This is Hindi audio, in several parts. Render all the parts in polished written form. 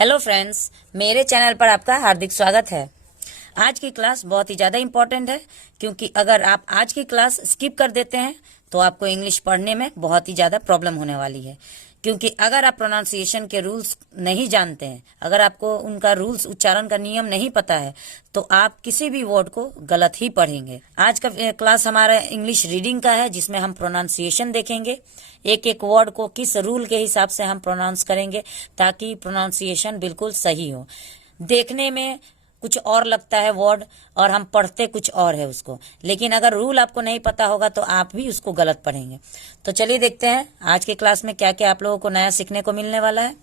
हेलो फ्रेंड्स, मेरे चैनल पर आपका हार्दिक स्वागत है। आज की क्लास बहुत ही ज़्यादा इम्पोर्टेंट है क्योंकि अगर आप आज की क्लास स्किप कर देते हैं तो आपको इंग्लिश पढ़ने में बहुत ही ज़्यादा प्रॉब्लम होने वाली है। क्योंकि अगर आप प्रोनाउंसिएशन के रूल्स नहीं जानते हैं, अगर आपको उनका रूल्स उच्चारण का नियम नहीं पता है तो आप किसी भी वर्ड को गलत ही पढ़ेंगे। आज का क्लास हमारा इंग्लिश रीडिंग का है जिसमें हम प्रोनाउंसिएशन देखेंगे, एक एक वर्ड को किस रूल के हिसाब से हम प्रोनाउंस करेंगे ताकि प्रोनाउंसिएशन बिल्कुल सही हो। देखने में कुछ और लगता है वर्ड और हम पढ़ते कुछ और है उसको, लेकिन अगर रूल आपको नहीं पता होगा तो आप भी उसको गलत पढ़ेंगे। तो चलिए देखते हैं आज के क्लास में क्या क्या आप लोगों को नया सीखने को मिलने वाला है।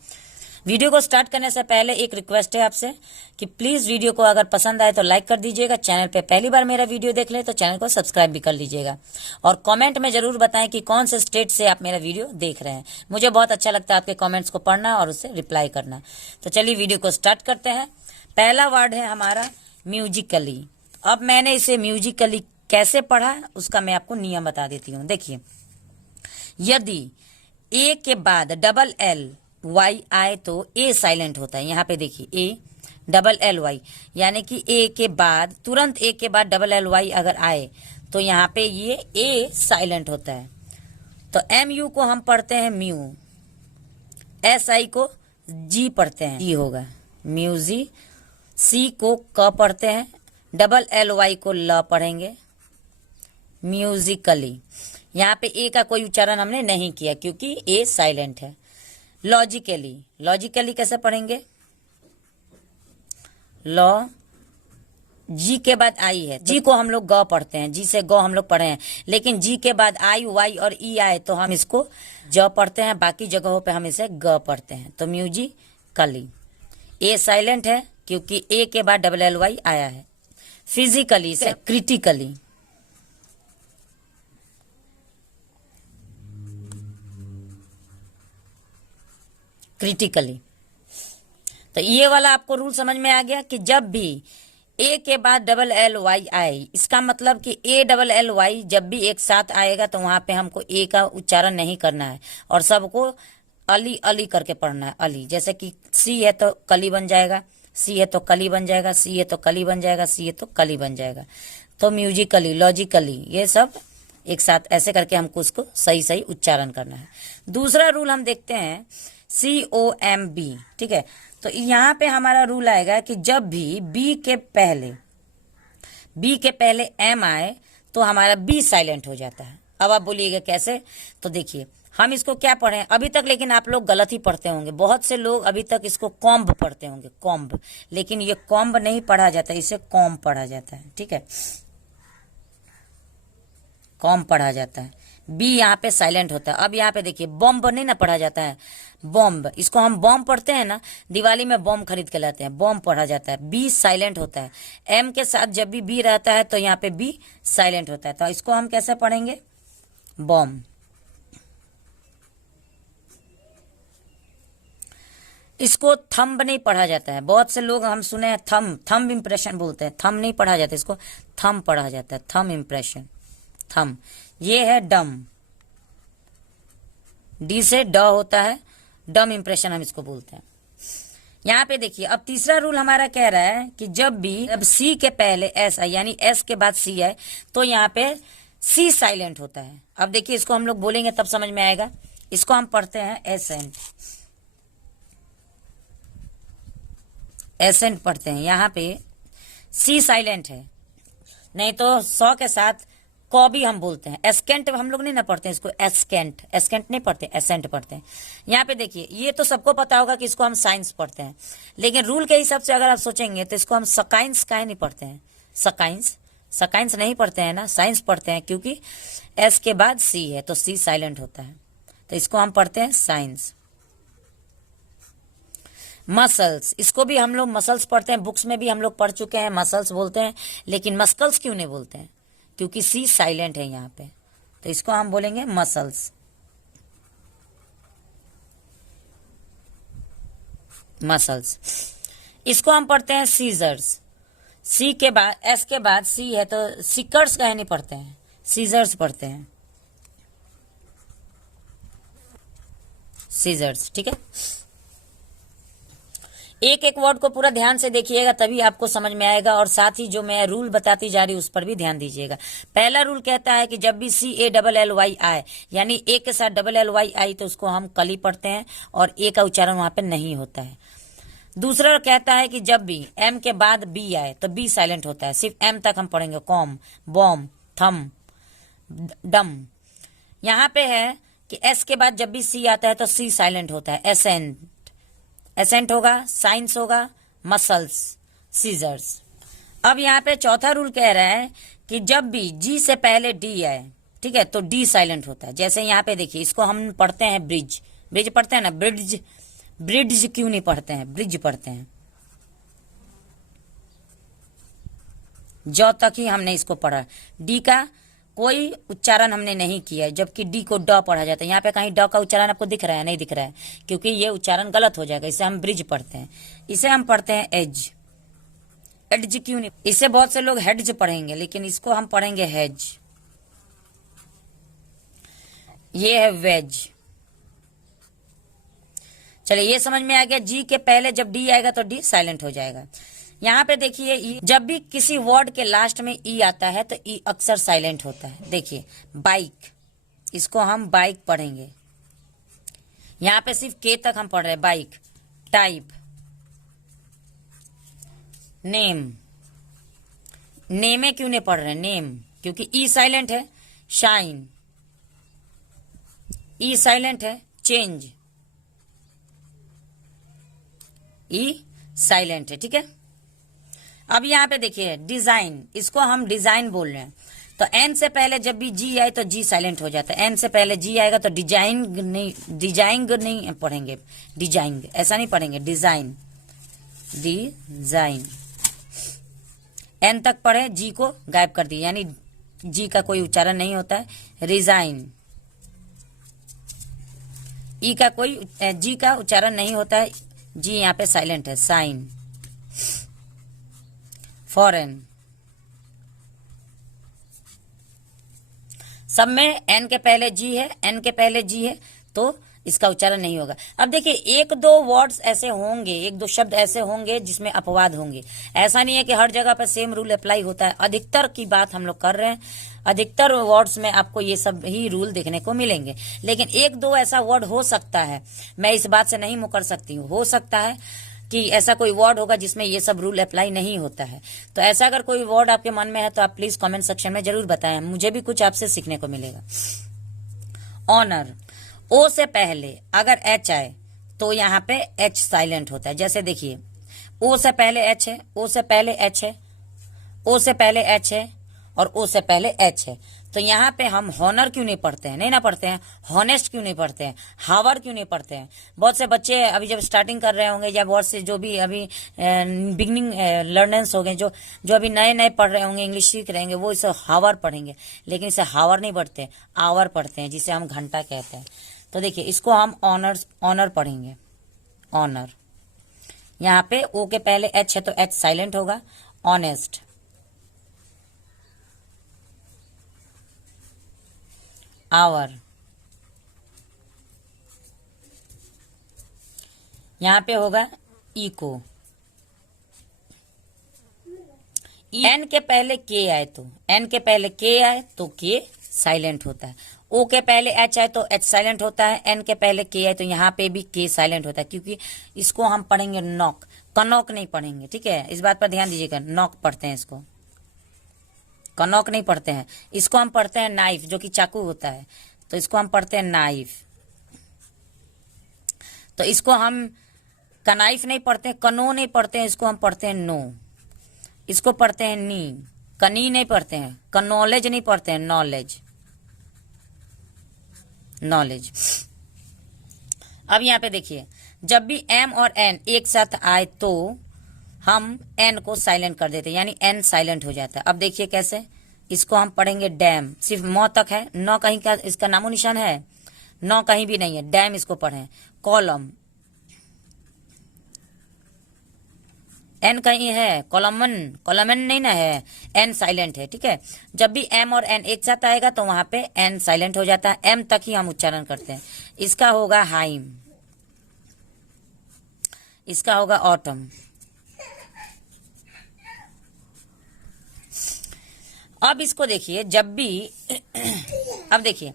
वीडियो को स्टार्ट करने से पहले एक रिक्वेस्ट है आपसे कि प्लीज वीडियो को अगर पसंद आए तो लाइक कर दीजिएगा। चैनल पे पहली बार मेरा वीडियो देख ले तो चैनल को सब्सक्राइब भी कर लीजिएगा और कमेंट में जरूर बताएं कि कौन से स्टेट से आप मेरा वीडियो देख रहे हैं। मुझे बहुत अच्छा लगता है आपके कमेंट्स को पढ़ना और उससे रिप्लाई करना। तो चलिए वीडियो को स्टार्ट करते हैं। पहला वर्ड है हमारा म्यूजिकली। अब मैंने इसे म्यूजिकली कैसे पढ़ा उसका मैं आपको नियम बता देती हूँ। देखिए, यदि ए के बाद डबल एल वाई आए तो ए साइलेंट होता है। यहाँ पे देखिए ए डबल एल वाई, यानी कि ए के बाद तुरंत ए के बाद डबल एल वाई अगर आए तो यहाँ पे ये ए साइलेंट होता है। तो एम यू को हम पढ़ते हैं म्यू, एस आई को जी पढ़ते हैं, जी होगा म्यूजी। सी को क पढ़ते हैं, डबल एल वाई को ल पढ़ेंगे, म्यूजिकली। यहाँ पे ए का कोई उच्चारण हमने नहीं किया क्योंकि ए साइलेंट है। लॉजिकली, लॉजिकली कैसे पढ़ेंगे? लॉ, जी के बाद आई है, जी को हम लोग ग पढ़ते हैं, जी से ग हम लोग पढ़े हैं, लेकिन जी के बाद आई वाई और ई आए तो हम इसको ज पढ़ते हैं, बाकी जगहों पे हम इसे ग पढ़ते हैं। तो म्यूजिकली। ए साइलेंट है क्योंकि ए के बाद डबल एल वाई आया है। फिजिकली से क्रिटिकली, क्रिटिकली। तो ये वाला आपको रूल समझ में आ गया कि जब भी ए के बाद डबल एल वाई आए, इसका मतलब कि ए डबल एल वाई जब भी एक साथ आएगा तो वहां पे हमको ए का उच्चारण नहीं करना है और सबको अली अली करके पढ़ना है। अली, जैसे कि सी है तो कली बन जाएगा, सी है तो कली बन जाएगा, सी है तो कली बन जाएगा, सी है तो कली बन जाएगा। तो म्यूजिकली, लॉजिकली, ये सब एक साथ ऐसे करके हमको उसको सही सही उच्चारण करना है। दूसरा रूल हम देखते हैं COMB, ठीक है। तो यहाँ पे हमारा रूल आएगा कि जब भी बी के पहले एम आए तो हमारा बी साइलेंट हो जाता है। अब आप बोलिएगा कैसे? तो देखिए, हम इसको क्या पढ़े अभी तक, लेकिन आप लोग गलत ही पढ़ते होंगे। बहुत से लोग अभी तक इसको कॉम्ब पढ़ते होंगे, कॉम्ब, लेकिन ये कॉम्ब नहीं पढ़ा जाता, इसे कॉम्ब पढ़ा जाता है, ठीक है, कॉम्ब पढ़ा जाता है। बी यहाँ पे साइलेंट होता है। अब यहाँ पे देखिए, बॉम्ब नहीं ना पढ़ा जाता है, बॉम्ब, इसको हम बॉम्ब पढ़ते हैं ना, दिवाली में बॉम्ब खरीद के लाते हैं, बॉम्ब पढ़ा जाता है। बी साइलेंट होता है। एम के साथ जब भी बी रहता है तो यहाँ पे बी साइलेंट होता है। तो इसको हम कैसे पढ़ेंगे? बॉम्ब। इसको थंब नहीं पढ़ा जाता है। बहुत से लोग हम सुने हैं थंब इम्प्रेशन बोलते हैं, थंब नहीं पढ़ा जाता, इसको थंब पढ़ा जाता है, थंब इम्प्रेशन, थंब। ये है डम, डी से ड होता है, डम इम्प्रेशन हम इसको बोलते हैं। यहाँ पे देखिए, अब तीसरा रूल हमारा कह रहा है कि जब सी के पहले एस आए, यानी एस के बाद सी आए, तो यहाँ पे सी साइलेंट होता है। अब देखिए, इसको हम लोग बोलेंगे तब समझ में आएगा। इसको हम पढ़ते हैं एसेंट, एसेंट पढ़ते हैं। यहाँ पे सी साइलेंट है, नहीं तो सौ के साथ को भी हम बोलते हैं। एस्केंट हम लोग नहीं ना पढ़ते हैं, इसको एस्केंट, एस्केंट नहीं पढ़ते, एसेंट पढ़ते हैं। यहाँ पे देखिए, ये तो सबको पता होगा कि इसको हम साइंस पढ़ते हैं, लेकिन रूल के हिसाब से अगर आप सोचेंगे तो इसको हम सकाइंस काहे नहीं पढ़ते हैं? सकाइंस, सकाइंस नहीं पढ़ते हैं ना, साइंस पढ़ते हैं, क्योंकि एस के बाद सी है तो सी साइलेंट होता है, तो इसको हम पढ़ते हैं साइंस। मसल्स, इसको भी हम लोग मसल्स पढ़ते हैं, बुक्स में भी हम लोग पढ़ चुके हैं, मसल्स बोलते हैं, लेकिन मस्कल्स क्यों नहीं बोलते हैं? क्योंकि सी साइलेंट है यहाँ पे, तो इसको हम बोलेंगे मसल्स, मसल्स। इसको हम पढ़ते हैं सीजर्स, सी के बाद एस के बाद सी है तो सिकर्स कहे नहीं पढ़ते हैं, सीजर्स पढ़ते हैं, सीजर्स, ठीक है। एक एक वर्ड को पूरा ध्यान से देखिएगा, तभी आपको समझ में आएगा। और साथ ही जो मैं रूल बताती जा रही हूँ उस पर भी ध्यान दीजिएगा। पहला रूल कहता है कि जब भी CALLY आए, यानी ए के साथ LLY आई, तो उसको हम कली पढ़ते हैं और ए का उच्चारण वहां पे नहीं होता है। दूसरा कहता है कि जब भी एम के बाद बी आए तो बी साइलेंट होता है, सिर्फ एम तक हम पढ़ेंगे। कॉम, बॉम, थम, डम। यहाँ पे है कि एस के बाद जब भी सी आता है तो सी साइलेंट होता है। एसेंट, एसेंट होगा, साइंस होगा, मसल्स, सीजर्स। अब यहाँ पे चौथा रूल कह रहा है कि जब भी जी से पहले डी आए, ठीक है, तो डी साइलेंट होता है। जैसे यहाँ पे देखिए, इसको हम पढ़ते हैं ब्रिज, ब्रिज पढ़ते हैं ना, ब्रिज, ब्रिज क्यों नहीं पढ़ते हैं, ब्रिज पढ़ते हैं। जौ तक ही हमने इसको पढ़ा, डी का कोई उच्चारण हमने नहीं किया है, जबकि डी को ड पढ़ा जाता है। यहाँ पे कहीं ड का उच्चारण आपको दिख रहा है? नहीं दिख रहा है, क्योंकि ये उच्चारण गलत हो जाएगा। इसे हम ब्रिज पढ़ते हैं, इसे हम पढ़ते हैं एज। एड्ज क्यों नहीं? इसे बहुत से लोग हेड्ज पढ़ेंगे, लेकिन इसको हम पढ़ेंगे हेज। ये है वेज। चलिए, ये समझ में आ गया। जी के पहले जब डी आएगा तो डी साइलेंट हो जाएगा। यहाँ पे देखिए, जब भी किसी वर्ड के लास्ट में ई आता है तो ई अक्सर साइलेंट होता है। देखिए, बाइक, इसको हम बाइक पढ़ेंगे। यहाँ पे सिर्फ के तक हम पढ़ रहे हैं, बाइक। टाइप, नेम, नेमे क्यों नहीं पढ़ रहे? नेम, क्योंकि ई साइलेंट है। शाइन, ई साइलेंट है। चेंज, ई साइलेंट है, ठीक है। अब यहाँ पे देखिए, डिजाइन, इसको हम डिजाइन बोल रहे हैं। तो एन से पहले जब भी जी आए तो जी साइलेंट हो जाता है। एन से पहले जी आएगा तो डिजाइन नहीं, डिजाइन नहीं पढ़ेंगे, डिजाइन ऐसा नहीं पढ़ेंगे, डिजाइन, डिजाइन। एन तक पढ़े, जी को गायब कर दिए, यानी जी का कोई उच्चारण नहीं होता है। रिजाइन, ई का कोई, जी का उच्चारण नहीं होता है, जी यहाँ पे साइलेंट है। साइन, फॉरेन, सब में एन के पहले जी है, एन के पहले जी है, तो इसका उच्चारण नहीं होगा। अब देखिए, एक दो वर्ड्स ऐसे होंगे, एक दो शब्द ऐसे होंगे जिसमें अपवाद होंगे। ऐसा नहीं है कि हर जगह पर सेम रूल अप्लाई होता है। अधिकतर की बात हम लोग कर रहे हैं, अधिकतर वर्ड्स में आपको ये सब ही रूल देखने को मिलेंगे। लेकिन एक दो ऐसा वर्ड हो सकता है, मैं इस बात से नहीं मुकर सकती हूँ, हो सकता है कि ऐसा कोई वर्ड होगा जिसमें ये सब रूल अप्लाई नहीं होता है। तो ऐसा अगर कोई वर्ड आपके मन में है तो आप प्लीज कमेंट सेक्शन में जरूर बताएं, मुझे भी कुछ आपसे सीखने को मिलेगा। ऑनर, ओ से पहले अगर एच आए तो यहाँ पे एच साइलेंट होता है। जैसे देखिए, ओ से पहले एच है, ओ से पहले एच है, ओ से पहले एच है और ओ से पहले एच है, तो यहाँ पे हम हॉनर क्यों नहीं पढ़ते हैं? नहीं ना पढ़ते हैं। हॉनेस्ट क्यों नहीं पढ़ते हैं? हावर क्यों नहीं पढ़ते हैं? बहुत से बच्चे अभी जब स्टार्टिंग कर रहे होंगे, या बहुत से जो भी अभी बिगनिंग लर्नर्स हो गए, जो जो अभी नए नए पढ़ रहे होंगे, इंग्लिश सीख रहे होंगे, वो इसे हावर पढ़ेंगे, लेकिन इसे हावर नहीं पढ़ते, आवर पढ़ते हैं, जिसे हम घंटा कहते हैं। तो देखिए, इसको हम ऑनर पढ़ेंगे, ऑनर। यहाँ पे ओ के पहले एच है तो एच साइलेंट होगा। ऑनेस्ट, आवर, यहां पे होगा इको। एन के पहले के आए तो, एन के पहले के आए तो के साइलेंट होता है। ओ के पहले एच आए तो एच साइलेंट होता है। एन के पहले के आए तो यहाँ पे भी के साइलेंट होता है, क्योंकि इसको हम पढ़ेंगे नॉक, कनॉक नहीं पढ़ेंगे, ठीक है। इस बात पर ध्यान दीजिएगा, नॉक पढ़ते हैं इसको, कनॉक नहीं पढ़ते हैं। इसको हम पढ़ते हैं नाइफ, जो कि चाकू होता है, तो इसको हम पढ़ते हैं नाइफ। तो इसको हम कनाइफ नहीं पढ़ते हैं, कनो नहीं पढ़ते हैं, इसको हम पढ़ते हैं नो। इसको पढ़ते हैं नी, कनी नहीं पढ़ते हैं, कनॉलेज नहीं पढ़ते हैं, नॉलेज, नॉलेज। अब यहाँ पे देखिए, जब भी एम और एन एक साथ आए तो हम एन को साइलेंट कर देते हैं, यानी एन साइलेंट हो जाता है। अब देखिए कैसे, इसको हम पढ़ेंगे डैम, सिर्फ मौ तक है, नौ कहीं का इसका नामो निशान है, नौ कहीं भी नहीं है, डैम इसको पढ़ें। कॉलम, एन कहीं है, कॉलमन, कॉलमन नहीं ना है, एन साइलेंट है, ठीक है। जब भी एम और एन एक साथ आएगा तो वहां पे एन साइलेंट हो जाता है, एम तक ही हम उच्चारण करते हैं। इसका होगा हाइम। इसका होगा ऑटम। अब इसको देखिए, जब भी अब देखिए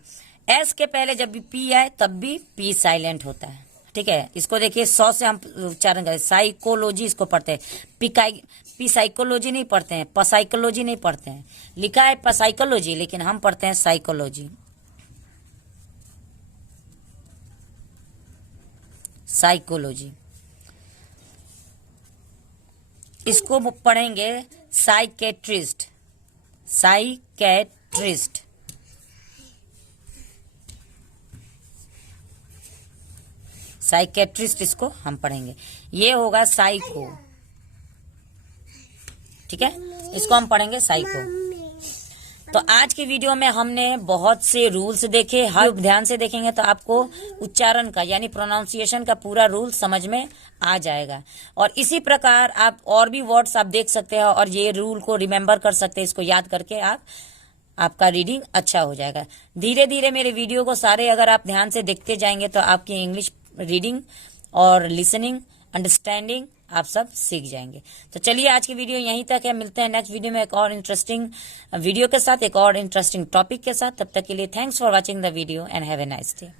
एस के पहले जब भी पी आए तब भी पी साइलेंट होता है, ठीक है। इसको देखिए 100 से हम उच्चारण करें, साइकोलॉजी इसको पढ़ते हैं, पी साइकोलॉजी नहीं पढ़ते हैं, पसाइकोलॉजी नहीं पढ़ते हैं। लिखा है पसाइकोलॉजी लेकिन हम पढ़ते हैं साइकोलॉजी, साइकोलॉजी। इसको पढ़ेंगे साइकेट्रिस्ट, साइकेट्रिस्ट। साइकेट्रिस्ट इसको हम पढ़ेंगे, ये होगा साइको, ठीक है, इसको हम पढ़ेंगे साइको। तो आज की वीडियो में हमने बहुत से रूल्स देखे, हर ध्यान से देखेंगे तो आपको उच्चारण का यानी प्रोनाउंसिएशन का पूरा रूल समझ में आ जाएगा। और इसी प्रकार आप और भी वर्ड्स आप देख सकते हैं और ये रूल को रिमेम्बर कर सकते हैं, इसको याद करके आपका रीडिंग अच्छा हो जाएगा। धीरे धीरे मेरे वीडियो को सारे अगर आप ध्यान से देखते जाएंगे तो आपकी इंग्लिश रीडिंग और लिसनिंग, अंडरस्टैंडिंग आप सब सीख जाएंगे। तो चलिए आज की वीडियो यहीं तक है, मिलते हैं नेक्स्ट वीडियो में एक और इंटरेस्टिंग वीडियो के साथ, एक और इंटरेस्टिंग टॉपिक के साथ। तब तक के लिए thanks for watching the video and have a nice day.